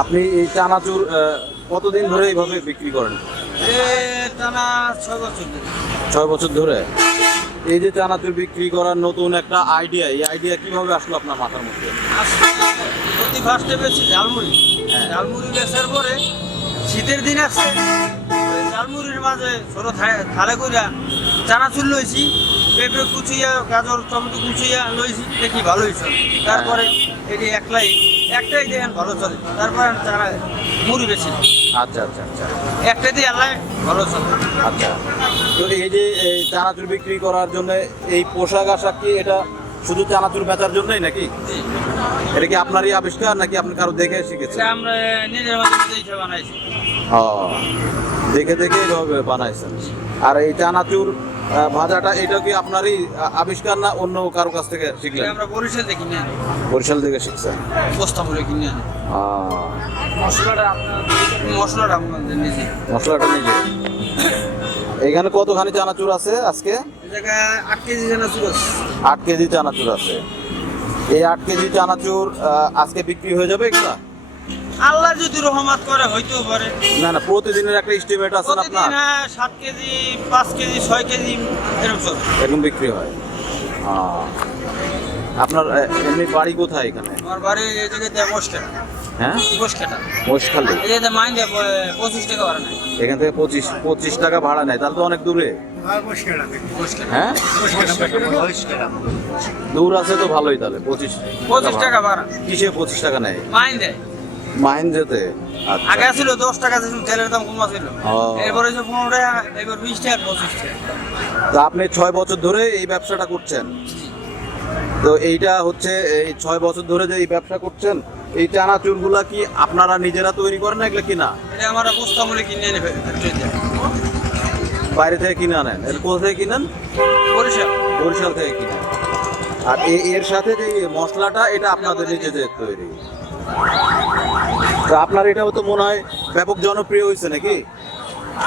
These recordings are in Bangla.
আপনি এই চানাচুর কতদিন ধরে এইভাবে বিক্রি করেন? টানা 6 বছর ধরে। 6 বছর ধরে। এই যে চানাচুর বিক্রি করার নতুন একটা আইডিয়া, এই আইডিয়া কিভাবে আসলো আপনার মাথার মধ্যে? আজকে প্রতি ফার্স্টে বেশি ঝালমুড়ি। হ্যাঁ। ঝালমুড়ি বেচার পরে শীতের দিন আসছে, ওই ঝালমুড়ির মাঝে ছোট থালে কইরা চানাচুর লইছি, পেঁপে কুচিয়া, গাজর টমেটো কুচিয়া লইছি, দেখি ভালো হয়েছে। তারপরে এটি একটাই দেখেন ভালো চলে, তারপরে চানা মুড়ি বেশি আচ্ছা আচ্ছা আচ্ছা একটা দিয়ে আল্লাহ ভালো চলে। আচ্ছা। তো এই যে এই চানাচুর বিক্রি করার জন্য এই পোশাক আশাক কি এটা শুধু চানাচুর বেচার জন্যই নাকি? জি, এটা কি আপনারই আবিষ্কার নাকি আপনি কারো দেখে শিখেছেন? এটা আমরা নিজের মধ্যে দেখে বানাইছি। ও, দেখে দেখে এইভাবে বানাইছেন। আর এই চানাচুর ভাজাটা এটা কি আপনারই আবিষ্কার না অন্য কারো কাছ থেকে শিখলেন? এটা আমরা বরিশাল থেকে কিনে আনি, বরিশাল থেকে শিখছেন? বস্তা ভরে কিনে আনি। মশলাটা আমাদের নিজে। মশলাটা নিজে। এখানে কতখানি চানাচুর আছে আজকে? এই জায়গায় 8 কেজি চানাচুর আছে। 8 কেজি চানাচুর আছে। এই 8 কেজি চানাচুর আজকে বিক্রি হয়ে যাবে এগুলা? আল্লাহ যদি রহমত করে হইতেও পারে। না না, প্রতিদিনের একটা এস্টিমেট আছে না প্রতিদিন আপনার? 7 কেজি 5 কেজি 6 কেজি এরকম চলে। এরকম বিক্রি হয়। আপনার এমনি বাড়ি কোথায় এখানে? আমার বাড়ি এই জায়গাতে মশকেটা। হ্যাঁ, মশকেটা মহেশখালী। এই জায়গাতে মাইন দেয় 25 টাকা ভাড়া নেয়। এখান থেকে 25 টাকা ভাড়া নেয়, তাহলে তো অনেক দূরে। মশকেটা হ্যাঁ, দূর আছে তো ভালোই, তাহলে 25 টাকা ভাড়া কিসে 25 টাকা নেয়? মাইন দেয়। মাইন যেতে? আচ্ছা। আগে ছিল 10 টাকা ছিল, তেলের দাম কম ছিল। ও। এরপরে যে 15 টাকা, এবার 20 টাকা 25 টাকা। তা আপনি 6 বছর ধরে এই ব্যবসাটা করছেন? তো এইটা হচ্ছে এই 6 বছর ধরে যে এই ব্যবসা করছেন, এই চানাচুরগুলা কি আপনারা নিজেরা তৈরি করেন না এগুলো কিনা? এটা আমরা বস্তা মূল্যে কিনে এনে ফ্যাক্টরিতে। বাইরে থেকে কিনে আনেন? এটা কোথা থেকে কিনেন? বরিশাল। বরিশাল থেকে কিনেন। আর এর সাথে যে মশলাটা এটা আপনাদের নিজেদের তৈরি। তো আপনার এটাও তো মনে হয় ব্যাপক জনপ্রিয় হয়েছে নাকি?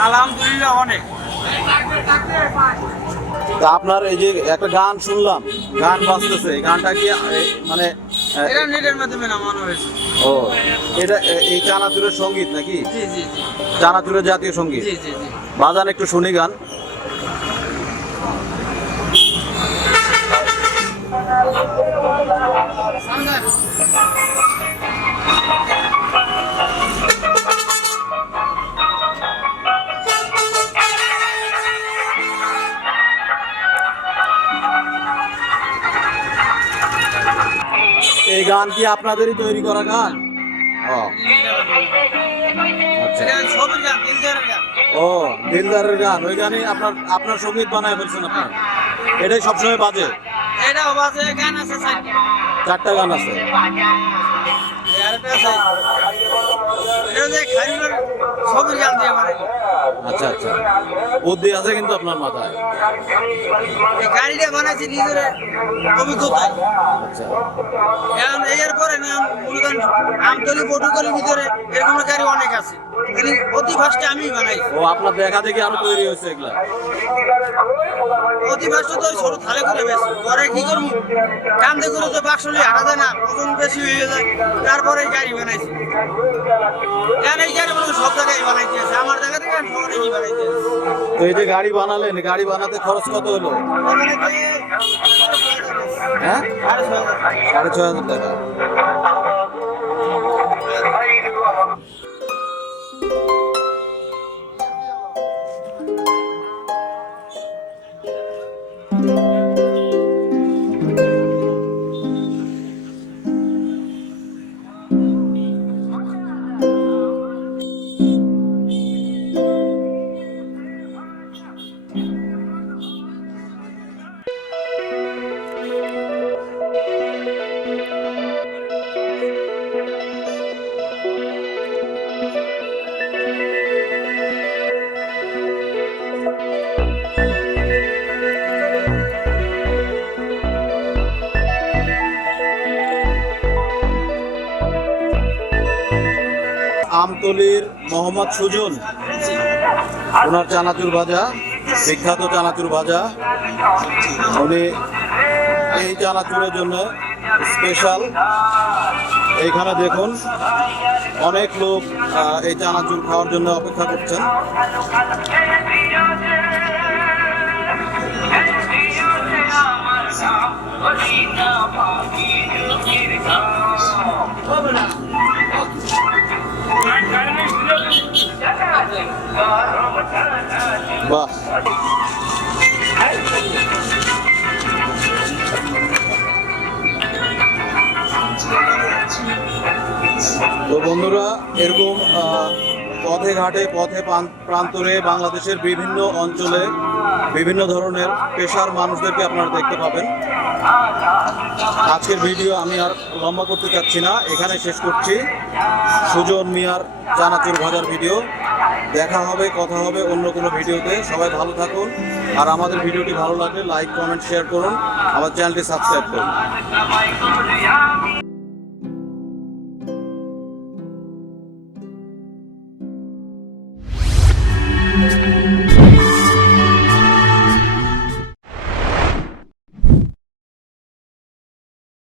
আলহামদুলিল্লাহ অনেক। তা আপনার এই যে একটা গান শুনলাম, গান বাজতেছে, এই গানটা কি মানে এটা নেটের মাধ্যমে নামানো হয়েছে। ও, এটা এই চানাচুরের সঙ্গীত নাকি? জি জি জি চানাচুরের জাতীয় সঙ্গীত? জি জি জি। বাজান একটু শুনি গান। এই গান কি আপনাদেরই তৈরি করা গান? ও আচ্ছা। এটা ছবির গান, দিলদারের গান। ও, দিলদারের গান। ওই গানে আপনার সঙ্গীত বানায় ফেলছেন আপনার? এটাই সবসময় বাজে? এটাও বাজে, গান আছে 4টা গান আছে। আরেকটা আছে, এটা যে খাইরুলের ছবির গান দিয়ে মারে। আচ্ছা আচ্ছা, বুদ্ধি আছে কিন্তু আপনার মাথায়। এই গাড়িটা বানাইছি নিজের অভিজ্ঞতায়। আচ্ছা এখন এর পরে না মনে করেন আমতলি পটুকলির ভিতরে এরকম গাড়ি অনেক আছে, কিন্তু অতি ফার্স্টে আমি বানাইছি। ও, আপনার দেখা দেখি আরো তৈরি হয়েছে এগুলা? অতি ফার্স্টে তো ওই ছোট থালে করে বেশি পরে কি করবো, কান্দে করে তো বাক্সলি হারা যায় না, ওজন বেশি হয়ে যায়। তারপরে এই গাড়ি বানাইছি। এখন এই গাড়ি মনে করেন সব জায়গায় বানাইতে আছে, আমার জায়গা থেকে আমি সব জায়গায় বানাইতে আছে। তো এই যে গাড়ি বানালেন, গাড়ি বানাতে খরচ কত হলো? হ্যাঁ, 6,500 টাকা। আমতলির মোহাম্মদ সুজন, ওনার চানাচুর ভাজা, বিখ্যাত চানাচুর ভাজা। উনি এই চানাচুরের জন্য স্পেশাল এইখানে দেখুন অনেক লোক এই চানাচুর খাওয়ার জন্য অপেক্ষা করছেন। বাহ, তো বন্ধুরা এরকম পথে ঘাটে পথে প্রান্তরে বাংলাদেশের বিভিন্ন অঞ্চলে বিভিন্ন ধরনের পেশার মানুষদেরকে আপনারা দেখতে পাবেন। আজকের ভিডিও আমি আর লম্বা করতে চাচ্ছি না, এখানে শেষ করছি। সুজন মিয়ার চানাচুর ভাজার ভিডিও দেখা হবে, কথা হবে অন্য কোনো ভিডিওতে। সবাই ভালো থাকুন, আর আমাদের ভিডিওটি ভালো লাগলে লাইক, কমেন্ট, শেয়ার করুন, আমার চ্যানেলটি সাবস্ক্রাইব করুন।